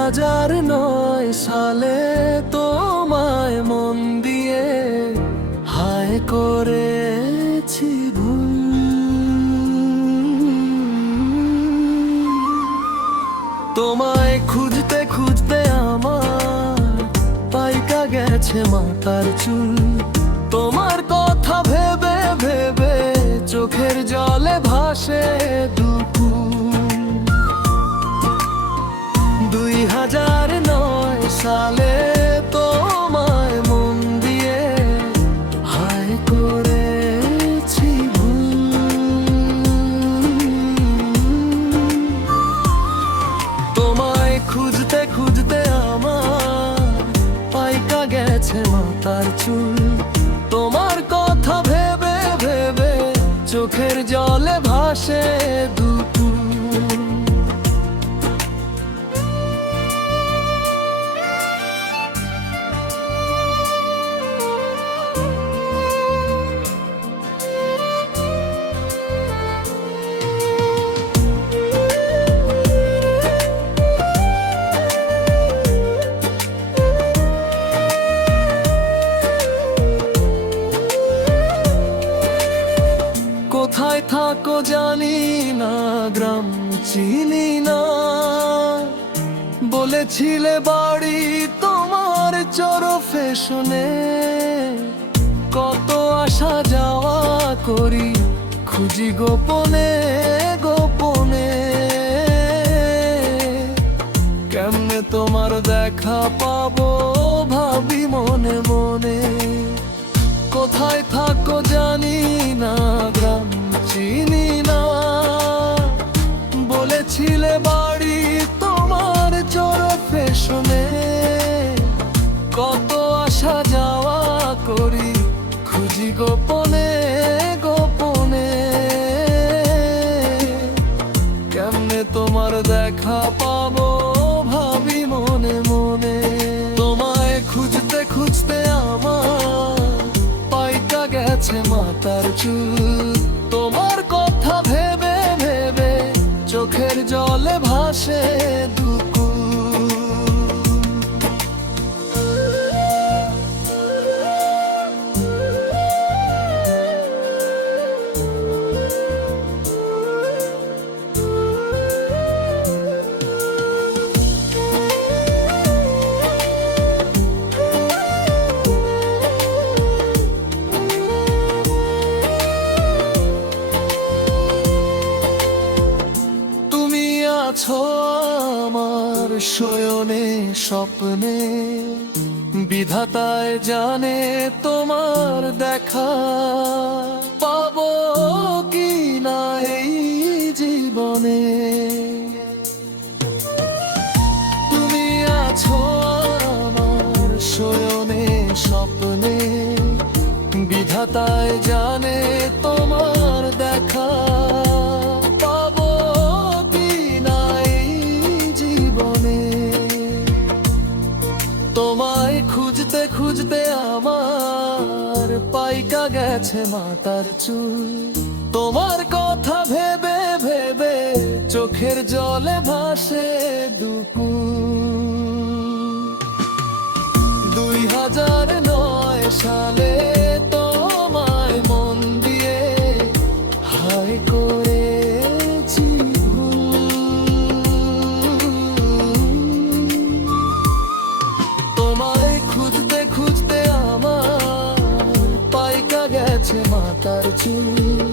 2009 সালে তোমায় মন দিয়ে হায় করেছি ভুল। তোমায় খুঁজতে খুঁজতে আমার পাইকা গেছে মাথার চুল। তোমার কথা ভেবে ভেবে চোখের জলে ভাসে দুপুর। 2009 সালে তোমায় মন দিয়ে হায় করেছি ভুল। তোমায় খুঁজতে খুঁজতে আমার পাইকা গেছে মাথার চুল। তোমার কথা ভেবে ভেবে চোখের জলে ভাসে দুপুর। কোথায় থাকো জানি না, গ্রাম চিনি না। বলেছিলে বাড়ি তোমার চরফে শুনে। কত আসা যাওয়া করি খুঁজি গোপনে গোপনে। কেমনে তোমার দেখা পাবো ভাবি মনে মনে। কোথায় থাকো জানি না, গ্রাম চিনি না। বলেছিলে বাড়ি তোমার চরফে শুনে। কত আসা যাওয়া করি খুঁজি গোপনে গোপনে। কেমনে তোমার দেখা পাবো ভাবি মনে মনে। তোমায় খুঁজতে খুঁজতে আমার গেছে মাথার চুল। তোমার কথা ভেবে ভেবে চোখের জলে ভাসে দুপুর। আছো আমার শয়নে স্বপ্নে। বিধাতায় জানে তোমার দেখা পাবো কি না এই জীবনে। তুমি আছো আমার শয়নে স্বপ্নে। বিধাতায় জানে তোমার দেখা তোমায় খুঁজতে খুঁজতে আমার পাইকা গেছে মাথার চুল। তোমার কথা ভেবে ভেবে চোখের জলে ভাসে দুপুর। 2009 সালে তোমায় মন দিয়ে হায় করেছি ভুল। তোমায় খুঁজতে খুঁজতে আমার পাইকা গেছে মাথার চুল।